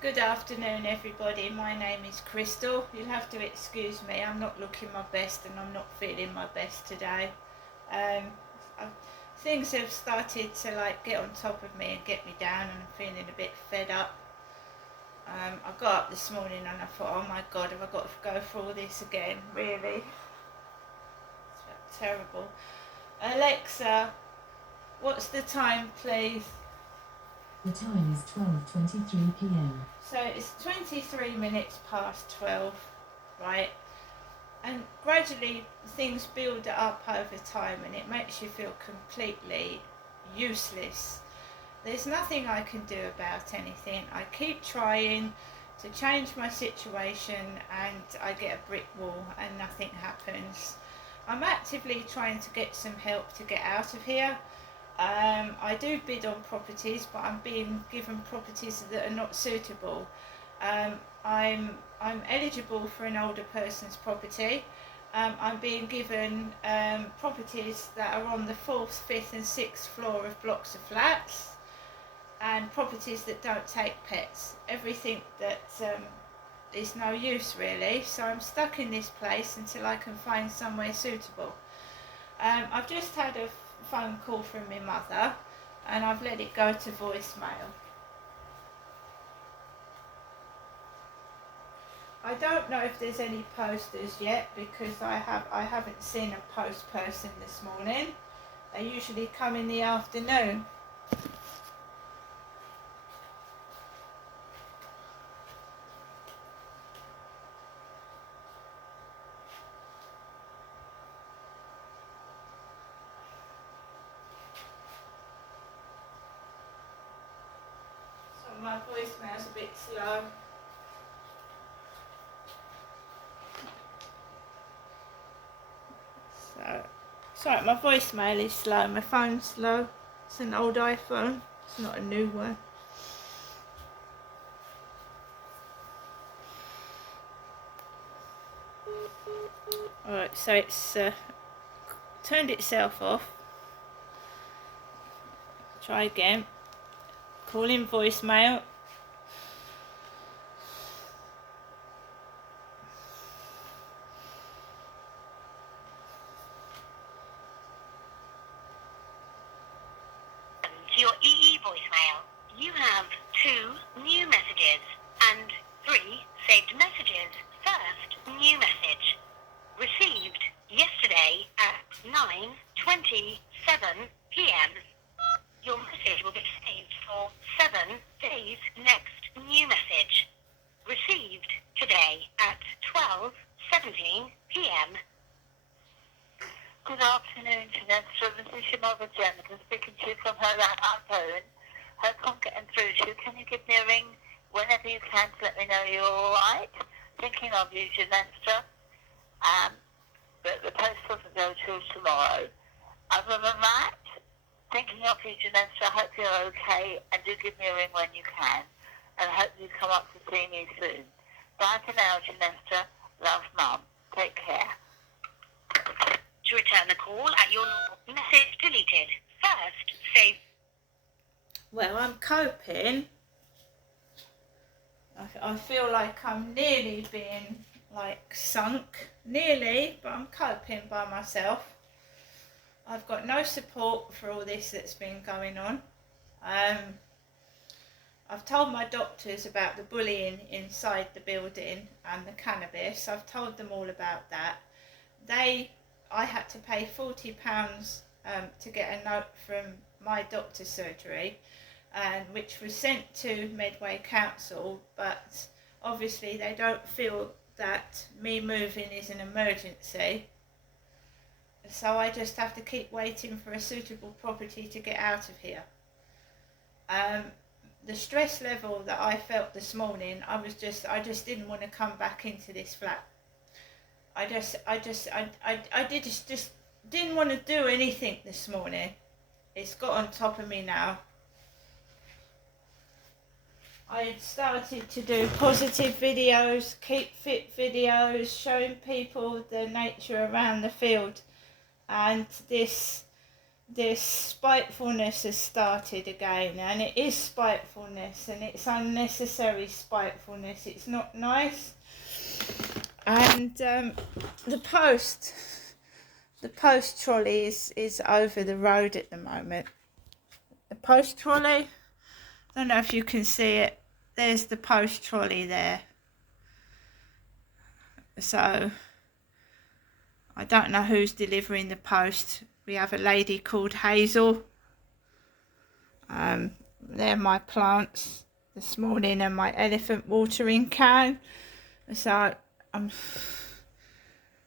Good afternoon, everybody. My name is Crystal. You'll have to excuse me. I'm not looking my best and I'm not feeling my best today. Um, Things have started to get on top of me and get me down, and I'm feeling a bit fed up. I got up this morning and I thought, oh my God, have I got to go through all this again? Really? It's terrible. Alexa, what's the time, please? The time is 12:23 p.m. So it's 23 minutes past 12, right? And gradually things build up over time and it makes you feel completely useless. There's nothing I can do about anything. I keep trying to change my situation and I get a brick wall and nothing happens. I'm actively trying to get some help to get out of here. I do bid on properties, but I'm being given properties that are not suitable. I'm eligible for an older person's property. I'm being given properties that are on the 4th, 5th and 6th floor of blocks of flats, and properties that don't take pets. Everything that is no use really. So I'm stuck in this place until I can find somewhere suitable. I've just had a phone call from my mother and I've let it go to voicemail. I don't know if there's any posters yet because I haven't seen a post person this morning. They usually come in the afternoon. So my voicemail's a bit slow. Sorry, my voicemail is slow, my phone's slow. It's an old iPhone, it's not a new one. Alright, so it's turned itself off. Try again. Call in voicemail. To your EE voicemail, you have 2 new messages and 3 saved messages. First new message, received yesterday at 9:27 p.m. Your message will be saved for 7 days. Next new message, received today at 12:17 p.m. Good afternoon, Janessa. This is your mother, Jennifer, speaking to you from her landline phone. Her can't getting through to you. Can you give me a ring whenever you can to let me know you're all right? Thinking of you, Janessa. But the post doesn't go till tomorrow. Other than that, thinking of you, Janessa. I hope you're okay, and do give me a ring when you can. And I hope you come up to see me soon. Bye for now, Janessa. Love, Mum. Take care. To return the call at your message deleted. First, save. Well, I'm coping. I feel like I'm nearly being sunk. Nearly, but I'm coping by myself. I've got no support for all this that's been going on. I've told my doctors about the bullying inside the building and the cannabis. I've told them all about that. I had to pay £40 to get a note from my doctor's surgery, and which was sent to Medway Council, but obviously they don't feel that me moving is an emergency, so I just have to keep waiting for a suitable property to get out of here. The stress level that I felt this morning, I just didn't want to come back into this flat. I just didn't want to do anything this morning. It's got on top of me now. I had started to do positive videos, keep fit videos, showing people the nature around the field, and this this spitefulness has started again, and it is spitefulness, and it's unnecessary spitefulness. It's not nice. And the post trolley is over the road at the moment. The post trolley, I don't know if you can see it. There's the post trolley there. So I don't know who's delivering the post. We have a lady called Hazel. They're my plants this morning and my elephant watering can. So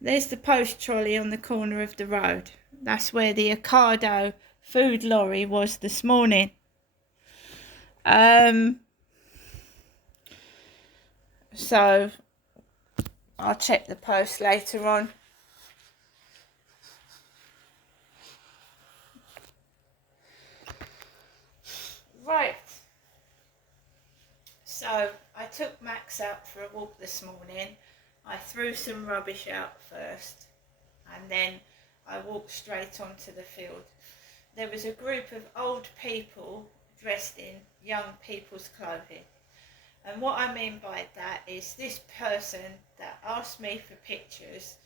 there's the post trolley on the corner of the road. That's where the Ocado food lorry was this morning. So I'll check the post later on. Right. So I took Max out for a walk this morning. I threw some rubbish out first, and then I walked straight onto the field. There was a group of old people dressed in young people's clothing. And what I mean by that is this person that asked me for pictures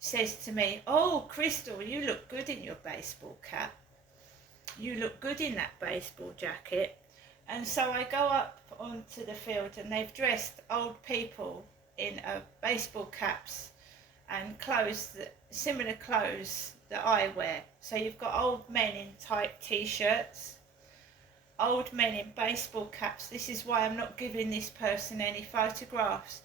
says to me, "Oh, Crystal, you look good in your baseball cap. You look good in that baseball jacket." And so I go up onto the field, and they've dressed old people in baseball caps and clothes, similar clothes that I wear. So you've got old men in tight t-shirts, old men in baseball caps. This is why I'm not giving this person any photographs.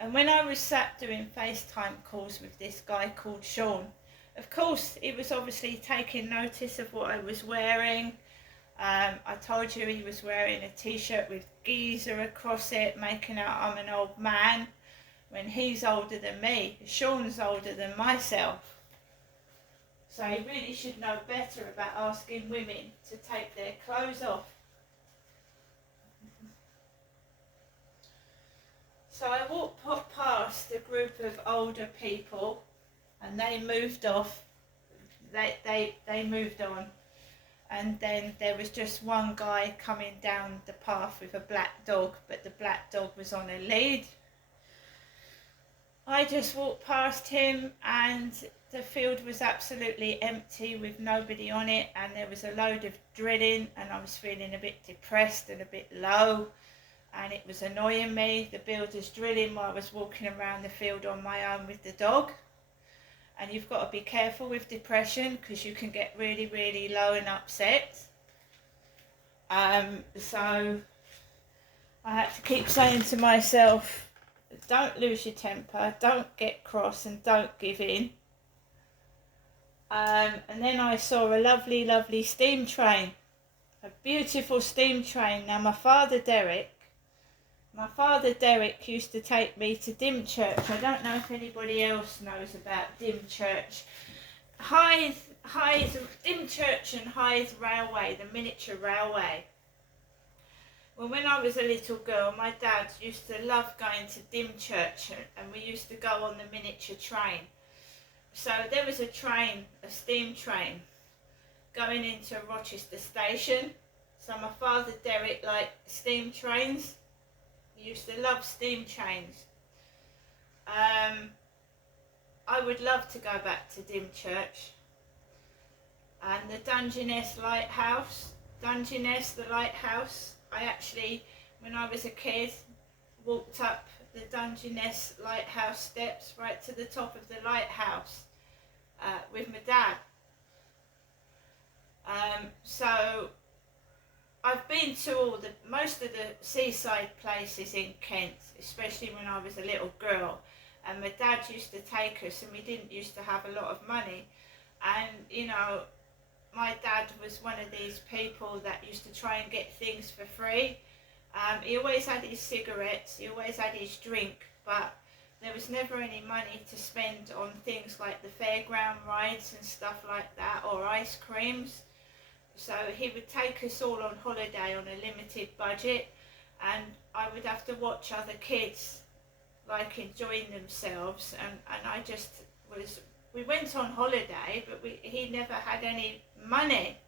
And when I was sat doing FaceTime calls with this guy called Sean, of course he was obviously taking notice of what I was wearing. I told you he was wearing a t-shirt with geezer across it, making out I'm an old man, when he's older than me. Sean's older than myself. So he really should know better about asking women to take their clothes off. So I walked past a group of older people, and they moved off. They moved on. And then there was just one guy coming down the path with a black dog, but the black dog was on a lead. I just walked past him, and the field was absolutely empty with nobody on it, and there was a load of drilling, and I was feeling a bit depressed and a bit low, and it was annoying me. The builders drilling while I was walking around the field on my own with the dog. And you've got to be careful with depression, because you can get really, really low and upset. So I had to keep saying to myself, don't lose your temper, don't get cross, and don't give in. And then I saw a lovely, lovely steam train, a beautiful steam train. Now my father Derek used to take me to Dymchurch. I don't know if anybody else knows about Dymchurch. Dymchurch and Hythe Railway, the miniature railway. Well, when I was a little girl, my dad used to love going to Dymchurch, and we used to go on the miniature train. So there was a steam train, going into Rochester Station. So my father Derek liked steam trains. He used to love steam trains. I would love to go back to Dymchurch. And the Dungeness Lighthouse. I actually, when I was a kid, walked up the Dungeness Lighthouse steps right to the top of the lighthouse with my dad. So I've been to most of the seaside places in Kent, especially when I was a little girl, and my dad used to take us, and we didn't used to have a lot of money. And you know, my dad was one of these people that used to try and get things for free. He always had his cigarettes, he always had his drink, but there was never any money to spend on things like the fairground rides and stuff like that, or ice creams. So he would take us all on holiday on a limited budget, and I would have to watch other kids like enjoying themselves, and I just was we went on holiday, but he never had any money.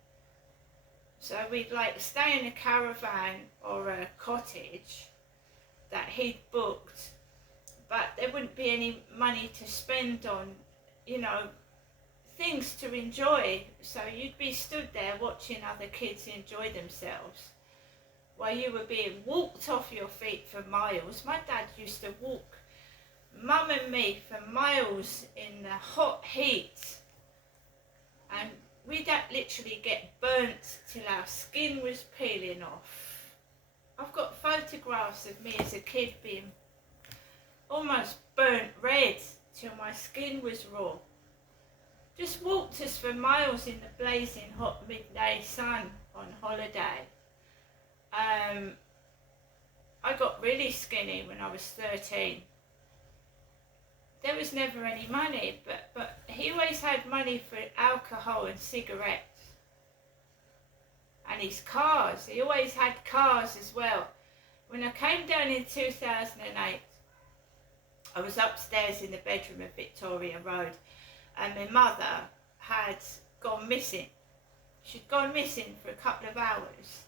So we'd like stay in a caravan or a cottage that he'd booked, but there wouldn't be any money to spend on, things to enjoy. So you'd be stood there watching other kids enjoy themselves while you were being walked off your feet for miles. My dad used to walk Mum and me for miles in the hot heat, and we'd literally get burnt till our skin was peeling off. I've got photographs of me as a kid being almost burnt red till my skin was raw. Just walked us for miles in the blazing hot midday sun on holiday. I got really skinny when I was 13. There was never any money, but he always had money for alcohol and cigarettes. And his cars, he always had cars as well. When I came down in 2008, I was upstairs in the bedroom of Victoria Road, and my mother had gone missing. She'd gone missing for a couple of hours.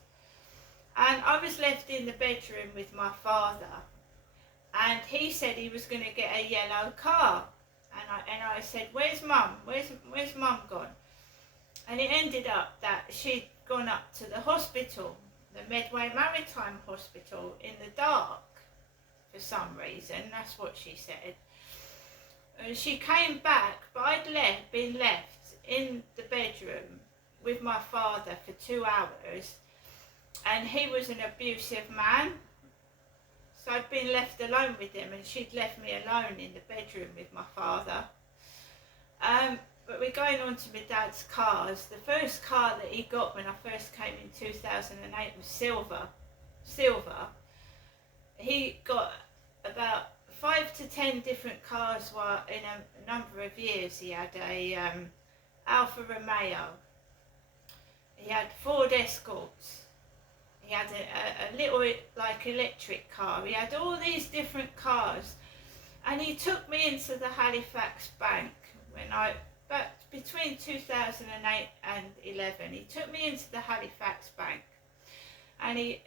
And I was left in the bedroom with my father, and he said he was going to get a yellow car. And I said, where's Mum? Where's Mum gone? And it ended up that she'd gone up to the hospital, the Medway Maritime Hospital, in the dark for some reason. That's what she said. And she came back, but I'd been left in the bedroom with my father for 2 hours, and he was an abusive man. So I'd been left alone with him, and she'd left me alone in the bedroom with my father. But we're going on to my dad's cars. The first car that he got when I first came in 2008 was silver. He got about 5 to 10 different cars while in a number of years. He had a Alfa Romeo. He had Ford Escorts. He had a little electric car. He had all these different cars, and he took me into the Halifax Bank but between 2008 and 11. He took me into the Halifax Bank, and he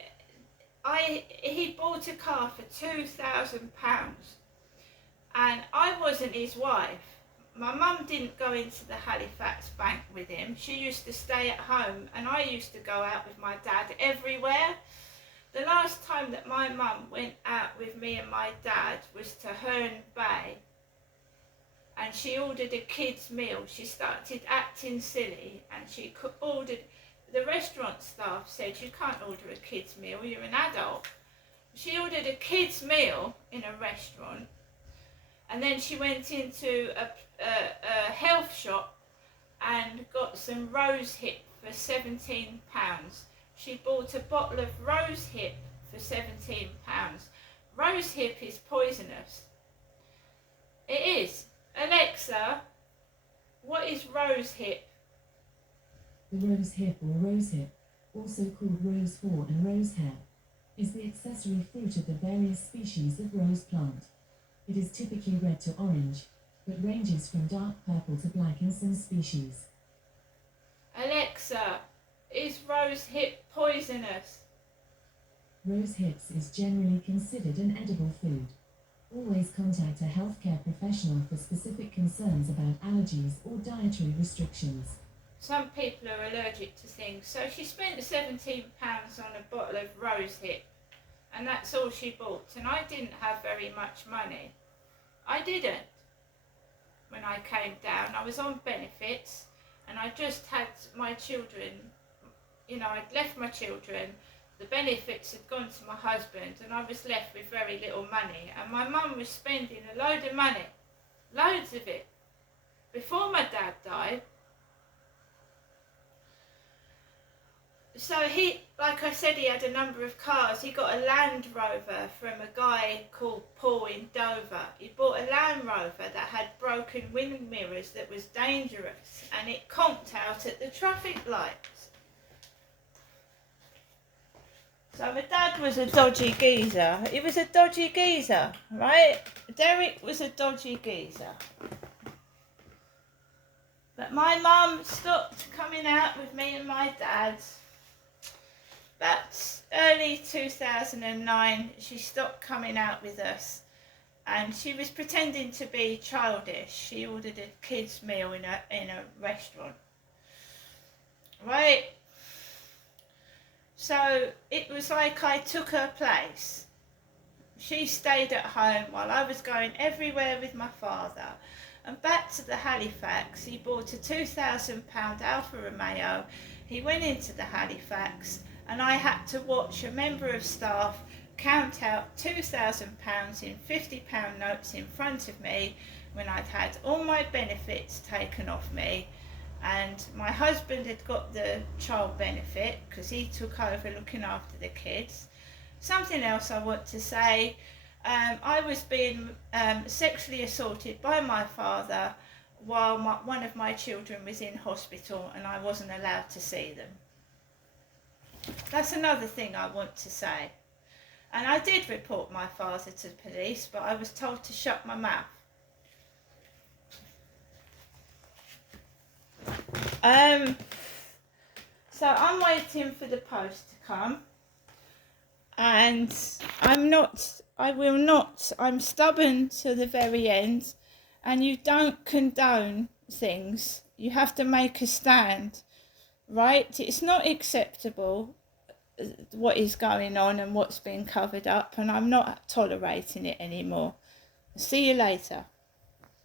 bought a car for £2,000, and I wasn't his wife. My mum didn't go into the Halifax Bank with him. She used to stay at home, and I used to go out with my dad everywhere. The last time that my mum went out with me and my dad was to Herne Bay, and she ordered a kid's meal. She started acting silly, and she ordered, the restaurant staff said, you can't order a kid's meal, you're an adult. She ordered a kid's meal in a restaurant, and then she went into a health shop and got some rose hip for £17. She bought a bottle of rose hip for £17. Rose hip is poisonous. It is. Alexa, what is rose hip? The rose hip or rose hip, also called rose haw and rose hair, is the accessory fruit of the various species of rose plant. It is typically red to orange, but ranges from dark purple to black in some species. Alexa, is rose hip poisonous? Rose hips is generally considered an edible food. Always contact a healthcare professional for specific concerns about allergies or dietary restrictions. Some people are allergic to things, so she spent £17 on a bottle of rose hip, and that's all she bought. And I didn't have very much money. I didn't. When I came down, I was on benefits, and I just had my children, I'd left my children, the benefits had gone to my husband, and I was left with very little money. And my mum was spending a load of money, loads of it, before my dad died. So he, like I said, he had a number of cars. He got a Land Rover from a guy called Paul in Dover. He bought a Land Rover that had broken wind mirrors that was dangerous, and it conked out at the traffic lights. So my dad was a dodgy geezer. He was a dodgy geezer, right? Derek was a dodgy geezer. But my mum stopped coming out with me and my dad. But early 2009, she stopped coming out with us, and she was pretending to be childish. She ordered a kids' meal in a restaurant, right? So it was like I took her place. She stayed at home while I was going everywhere with my father. And back to the Halifax, he bought a £2,000 Alfa Romeo. He went into the Halifax, and I had to watch a member of staff count out £2,000 in £50 notes in front of me when I'd had all my benefits taken off me. And my husband had got the child benefit because he took over looking after the kids. Something else I want to say, I was being sexually assaulted by my father while one of my children was in hospital, and I wasn't allowed to see them. That's another thing I want to say. And I did report my father to the police, but I was told to shut my mouth. So I'm waiting for the post to come, and I'm stubborn to the very end, and you don't condone things. You have to make a stand, right? It's not acceptable what is going on and what's being covered up, and I'm not tolerating it anymore. See you later.